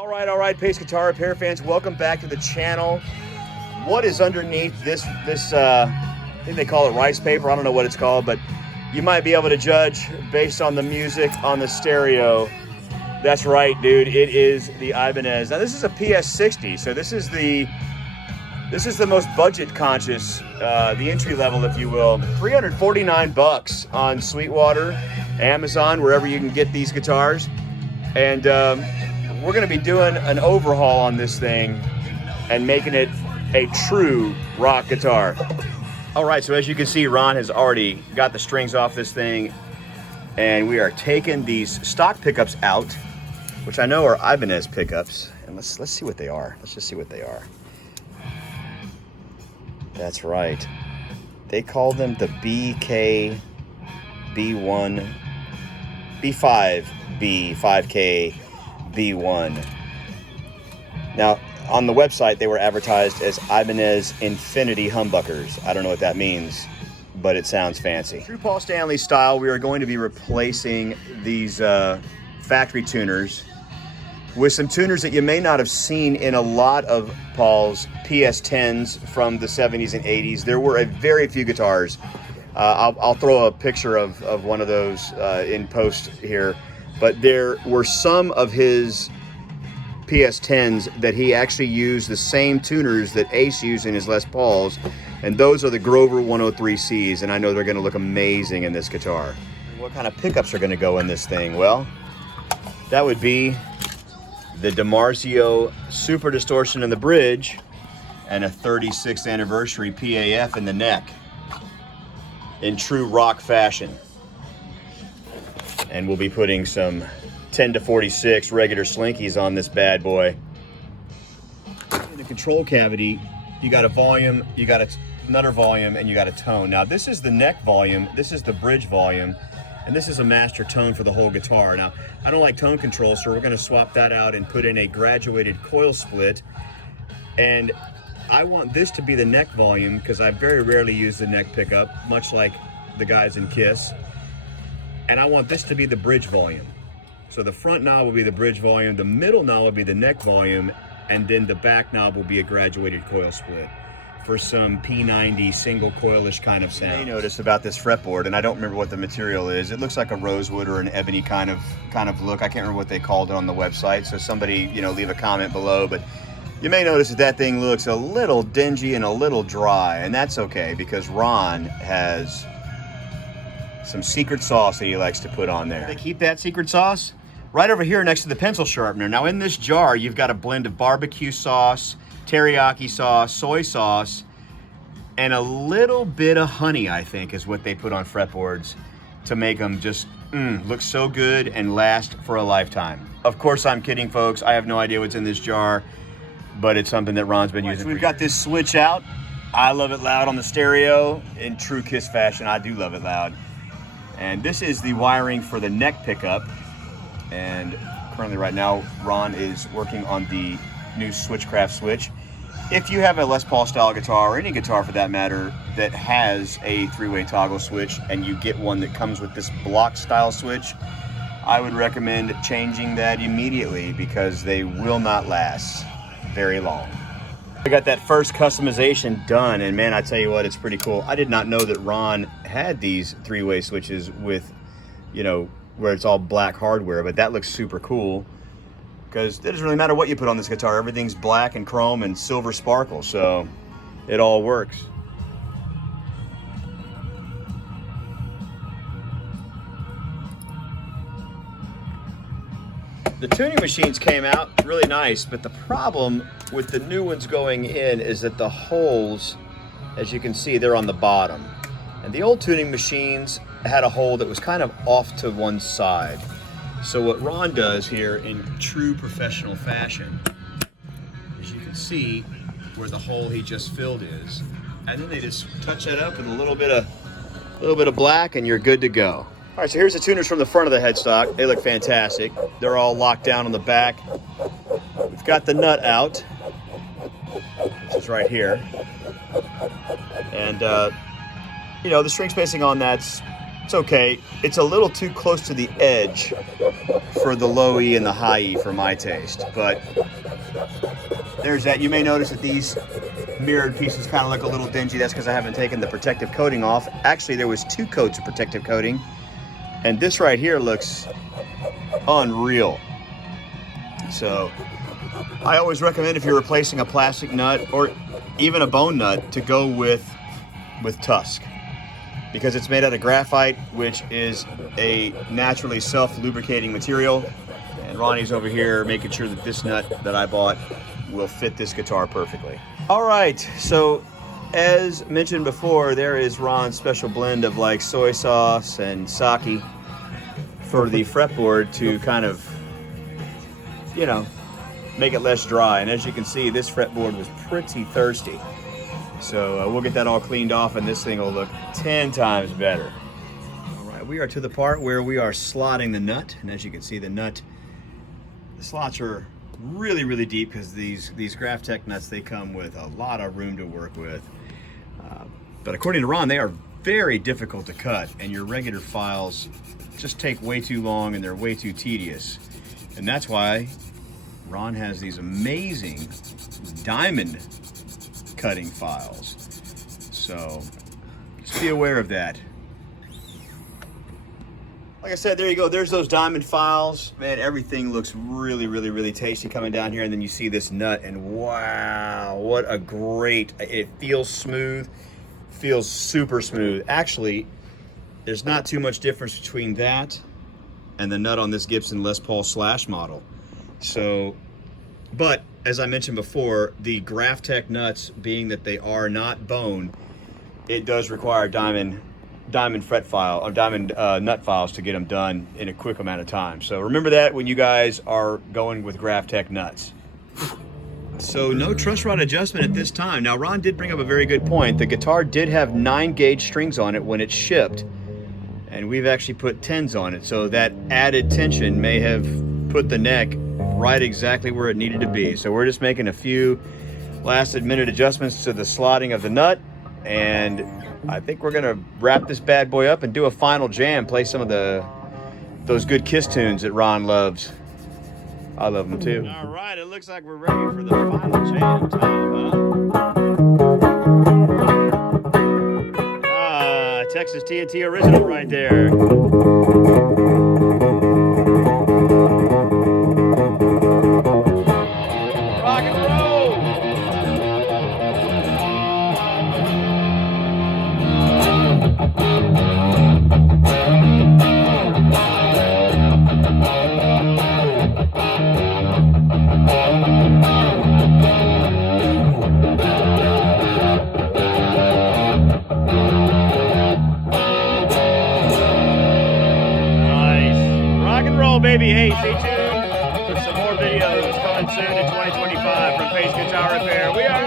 All right, Pace Guitar Repair fans, welcome back to the channel. What is underneath this I think they call it rice paper, I don't know what it's called, but you might be able to judge based on the music on the stereo. That's right, dude, it is the Ibanez. Now this is a PS60, so this is the most budget conscious, the entry level, if you will. 349 bucks on Sweetwater, Amazon, wherever you can get these guitars. And we're gonna be doing an overhaul on this thing and making it a true rock guitar. All right, so as you can see, Ron has already got the strings off this thing, and we are taking these stock pickups out, which I know are Ibanez pickups. And let's see what they are. Let's just see what they are. That's right. They call them the BK B1 B5B 5K B1. Now, on the website, they were advertised as Ibanez Infinity Humbuckers. I don't know what that means, but it sounds fancy. True Paul Stanley style, we are going to be replacing these factory tuners with some tuners that you may not have seen in a lot of Paul's PS10s from the 70s and 80s. There were a very few guitars. I'll throw a picture of one of those in post here, but there were some of his PS10s that he actually used the same tuners that Ace used in his Les Pauls, and those are the Grover 103Cs, and I know they're going to look amazing in this guitar. What kind of pickups are going to go in this thing? Well, that would be the DiMarzio Super Distortion in the bridge and a 36th anniversary PAF in the neck in true rock fashion. And we'll be putting some 10 to 46 regular slinkies on this bad boy. In the control cavity, you got a volume, you got another volume, and you got a tone. Now this is the neck volume, this is the bridge volume, and this is a master tone for the whole guitar. Now, I don't like tone control, so we're gonna swap that out and put in a graduated coil split. And I want this to be the neck volume because I very rarely use the neck pickup, much like the guys in Kiss. And I want this to be the bridge volume. So the front knob will be the bridge volume, the middle knob will be the neck volume, and then the back knob will be a graduated coil split for some P90 single coilish kind of sound. You may notice about this fretboard, and I don't remember what the material is. It looks like a rosewood or an ebony kind of look. I can't remember what they called it on the website, so somebody, leave a comment below. But you may notice that that thing looks a little dingy and a little dry, and that's okay because Ron has some secret sauce that he likes to put on there. They keep that secret sauce right over here next to the pencil sharpener. Now in this jar, you've got a blend of barbecue sauce, teriyaki sauce, soy sauce, and a little bit of honey, I think, is what they put on fretboards to make them just look so good and last for a lifetime. Of course, I'm kidding, folks. I have no idea what's in this jar, but it's something that Ron's been using. So we've got this switch out. I love it loud on the stereo. In true Kiss fashion, I do love it loud. And this is the wiring for the neck pickup. And currently right now, Ron is working on the new Switchcraft switch. If you have a Les Paul style guitar, or any guitar for that matter, that has a three-way toggle switch, and you get one that comes with this block style switch, I would recommend changing that immediately because they will not last very long. I got that first customization done, and man, I tell you what, it's pretty cool. I did not know that Ron had these three-way switches with, where it's all black hardware, but that looks super cool because it doesn't really matter what you put on this guitar. Everything's black and chrome and silver sparkle, so it all works. The tuning machines came out really nice, but the problem with the new ones going in is that the holes, as you can see, they're on the bottom. And the old tuning machines had a hole that was kind of off to one side. So what Ron does here in true professional fashion, as you can see where the hole he just filled is, and then they just touch that up with a little bit of black and you're good to go. All right, so here's the tuners from the front of the headstock. They look fantastic. They're all locked down on the back. We've got the nut out, which is right here. And, the string spacing on it's okay. It's a little too close to the edge for the low E and the high E for my taste. But there's that. You may notice that these mirrored pieces kind of look a little dingy. That's because I haven't taken the protective coating off. Actually, there was 2 coats of protective coating, and this right here looks unreal. So I always recommend, if you're replacing a plastic nut or even a bone nut, to go with Tusk, because it's made out of graphite, which is a naturally self-lubricating material. And Ronnie's over here making sure that this nut that I bought will fit this guitar perfectly. All right, so as mentioned before, there is Ron's special blend of like soy sauce and sake for the fretboard to kind of, you know, make it less dry. And as you can see, this fretboard was pretty thirsty. So we'll get that all cleaned off and this thing will look 10 times better. All right, we are to the part where we are slotting the nut. And as you can see, the slots are really, really deep, because these GraphTech nuts, they come with a lot of room to work with. But according to Ron, they are very difficult to cut, and your regular files just take way too long and they're way too tedious. And that's why Ron has these amazing diamond cutting files. So just be aware of that. Like I said, there you go. There's those diamond files. Man, everything looks really, really, really tasty coming down here. And then you see this nut, and wow, what a great, it feels smooth, feels super smooth. Actually, there's not too much difference between that and the nut on this Gibson Les Paul Slash model. So, but as I mentioned before, the GraphTech nuts, being that they are not bone, it does require diamond fret file or diamond nut files to get them done in a quick amount of time. So remember that when you guys are going with GraphTech nuts. So no truss rod adjustment at this time. Now Ron did bring up a very good point. The guitar did have 9-gauge strings on it when it shipped, and we've actually put 10s on it. So that added tension may have put the neck right exactly where it needed to be. So we're just making a few last-minute adjustments to the slotting of the nut, and I think we're gonna wrap this bad boy up and do a final jam, play some of those good Kiss tunes that Ron loves. I love them too. All right, it looks like we're ready for the final jam time, huh? Texas TNT original right there. Rock and roll! Baby, hey, stay tuned for some more videos coming soon in 2025 from Pace Guitar Repair. We are